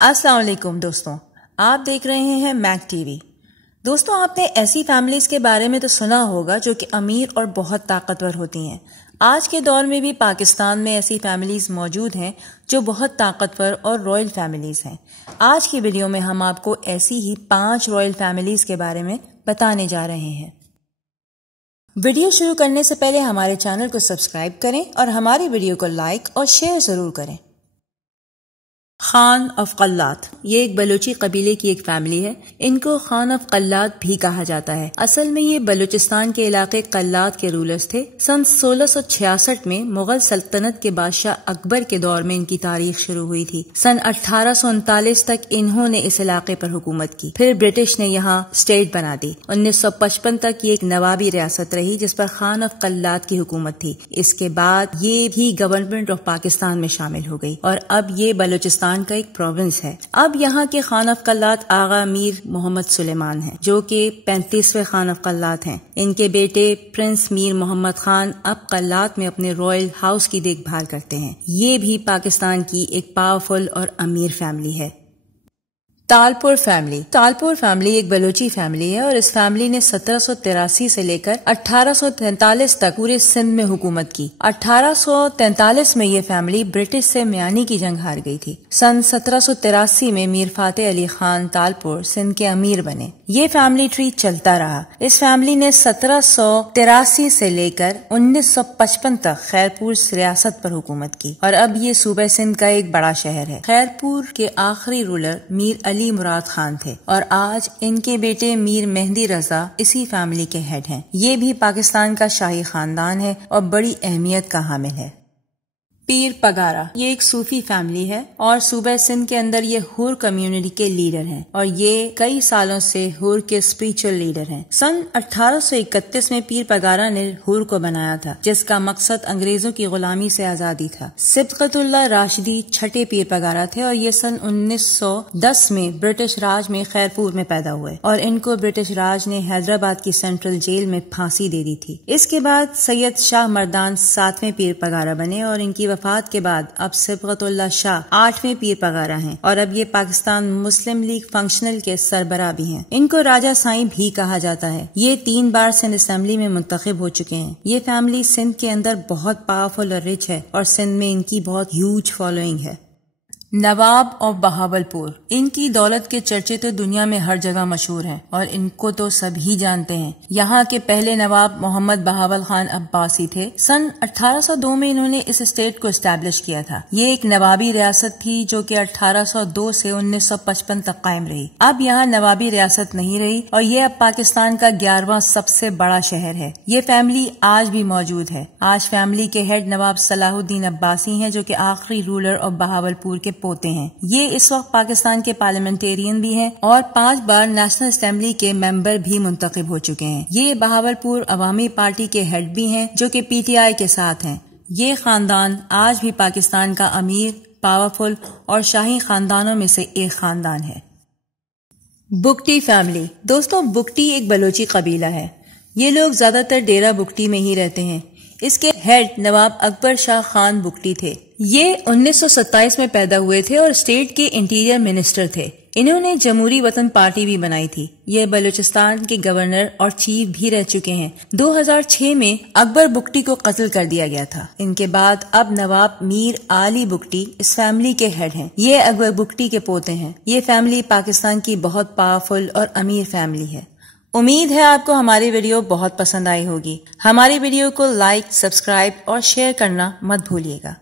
السلام علیکم دوستوں، آپ دیکھ رہے ہیں میک ٹی وی۔ دوستوں، آپ نے ایسی فیملیز کے بارے میں تو سنا ہوگا جو کہ امیر اور بہت طاقتور ہوتی ہیں۔ آج کے دور میں بھی پاکستان میں ایسی فیملیز موجود ہیں جو بہت طاقتور اور رائل فیملیز ہیں۔ آج کی ویڈیو میں ہم آپ کو ایسی ہی 5 رائل فیملیز کے بارے میں بتانے جا رہے ہیں۔ ویڈیو شروع کرنے سے پہلے ہمارے چینل کو سبسکرائب کریں اور ہماری ویڈیو کو لائک اور شیئر ضرور کریں۔ خان آف قلات، یہ ایک بلوچی قبیلے کی ایک فیملی ہے۔ ان کو خان آف قلات بھی کہا جاتا ہے۔ اصل میں یہ بلوچستان کے علاقے قلات کے رولرز تھے۔ سن 1666 میں مغل سلطنت کے بادشاہ اکبر کے دور میں ان کی تاریخ شروع ہوئی تھی۔ سن 1839 تک انہوں نے اس علاقے پر حکومت کی، پھر برٹش نے یہاں اسٹیٹ بنا دی۔ 1955 تک یہ ایک نوابی ریاست رہی جس پر خان آف قلات کی حکومت تھی۔ اس کے بعد یہ بھی گورنمنٹ آف پاکستان میں شامل ہو گئی اور اب یہ بلوچستان کا ایک پروونس ہے۔ اب یہاں کے خان آف قلات آغا میر محمد سلیمان ہیں جو کہ 35ویں خان آف قلات ہیں۔ ان کے بیٹے پرنس میر محمد خان اب قلات میں اپنے رائل ہاؤس کی دیکھ بھال کرتے ہیں۔ یہ بھی پاکستان کی ایک پاورفل اور امیر فیملی ہے۔ تالپور فیملی۔ تالپور فیملی ایک بلوچی فیملی ہے اور اس فیملی نے 1783 سے لے کر 1843 تک پورے سندھ میں حکومت کی۔ 1843 میں یہ فیملی برٹش سے میانی کی جنگ ہار گئی تھی۔ سن 1783 میں میر فاتح علی خان تالپور سندھ کے امیر بنے۔ یہ فیملی ٹری چلتا رہا۔ اس فیملی نے 1783 سے لے کر 1955 تک خیرپور ریاست پر حکومت کی اور اب یہ صوبہ سندھ کا ایک بڑا شہر ہے۔ خیرپور کے آخری رولر میر علی مراد خان تھے اور آج ان کے بیٹے میر مہدی رضا اسی فیملی کے ہیڈ ہیں۔ یہ بھی پاکستان کا شاہی خاندان ہے اور بڑی اہمیت کا حامل ہے۔ پیر پگارا، یہ ایک صوفی فیملی ہے اور صوبہ سندھ کے اندر یہ ہور کمیونٹی کے لیڈر ہیں اور یہ کئی سالوں سے ہور کے اسپریچول لیڈر ہیں۔ سن 1831 میں پیر پگارا نے ہور کو بنایا تھا جس کا مقصد انگریزوں کی غلامی سے آزادی تھا۔ صبغت اللہ راشدی چھٹے پیر پگارا تھے اور یہ سن 1910 میں برٹش راج میں خیرپور میں پیدا ہوئے اور ان کو برٹش راج نے حیدرآباد کی سینٹرل جیل میں پھانسی دے دی تھی۔ اس کے بعد سید شاہ مردان 7ویں پیر پگارا بنے اور ان کی وفات کے بعد اب صبغت اللہ شاہ 8ویں پیر پگارا ہیں اور اب یہ پاکستان مسلم لیگ فنکشنل کے سربراہ بھی ہیں۔ ان کو راجہ سائیں بھی کہا جاتا ہے۔ یہ 3 بار سندھ اسمبلی میں منتخب ہو چکے ہیں۔ یہ فیملی سندھ کے اندر بہت پاورفل اور رچ ہے اور سندھ میں ان کی بہت ہیوج فالوئنگ ہے۔ نواب آف بہاولپور، ان کی دولت کے چرچے تو دنیا میں ہر جگہ مشہور ہیں اور ان کو تو سب ہی جانتے ہیں۔ یہاں کے پہلے نواب محمد بہاول خان عباسی تھے۔ سن 1802 میں انہوں نے اس اسٹیٹ کو اسٹیبلش کیا تھا۔ یہ ایک نوابی ریاست تھی جو کہ 1802 سے 1955 تک قائم رہی۔ اب یہاں نوابی ریاست نہیں رہی اور یہ اب پاکستان کا 11واں سب سے بڑا شہر ہے۔ یہ فیملی آج بھی موجود ہے۔ آج فیملی کے ہیڈ نواب صلاح الدین عباسی ہیں جو کہ آخری رولر آف بہاولپور کے پوتے ہیں۔ یہ اس وقت پاکستان کے پارلیمنٹیرین بھی ہیں اور 5 بار نیشنل اسمبلی کے ممبر بھی منتخب ہو چکے ہیں۔ یہ بہاولپور عوامی پارٹی کے ہیڈ بھی ہیں جو کہ پی ٹی آئی کے ساتھ ہیں۔ یہ خاندان آج بھی پاکستان کا امیر، پاورفل اور شاہی خاندانوں میں سے ایک خاندان ہے۔ بگٹی فیملی۔ دوستوں، بگٹی ایک بلوچی قبیلہ ہے۔ یہ لوگ زیادہ تر ڈیرہ بگٹی میں ہی رہتے ہیں۔ اس کے ہیڈ نواب اکبر شاہ خان بگٹی تھے۔ یہ 1927 میں پیدا ہوئے تھے اور اسٹیٹ کے انٹیریئر منسٹر تھے۔ انہوں نے جمہوری وطن پارٹی بھی بنائی تھی۔ یہ بلوچستان کے گورنر اور چیف بھی رہ چکے ہیں۔ 2006 میں اکبر بگٹی کو قتل کر دیا گیا تھا۔ ان کے بعد اب نواب میر علی بگٹی اس فیملی کے ہیڈ ہیں۔ یہ اکبر بگٹی کے پوتے ہیں۔ یہ فیملی پاکستان کی بہت پاورفل اور امیر فیملی ہے۔ امید ہے آپ کو ہماری ویڈیو بہت پسند آئی ہوگی۔ ہماری ویڈیو کو لائک، سبسکرائب اور شیئر کرنا مت بھولیے گا۔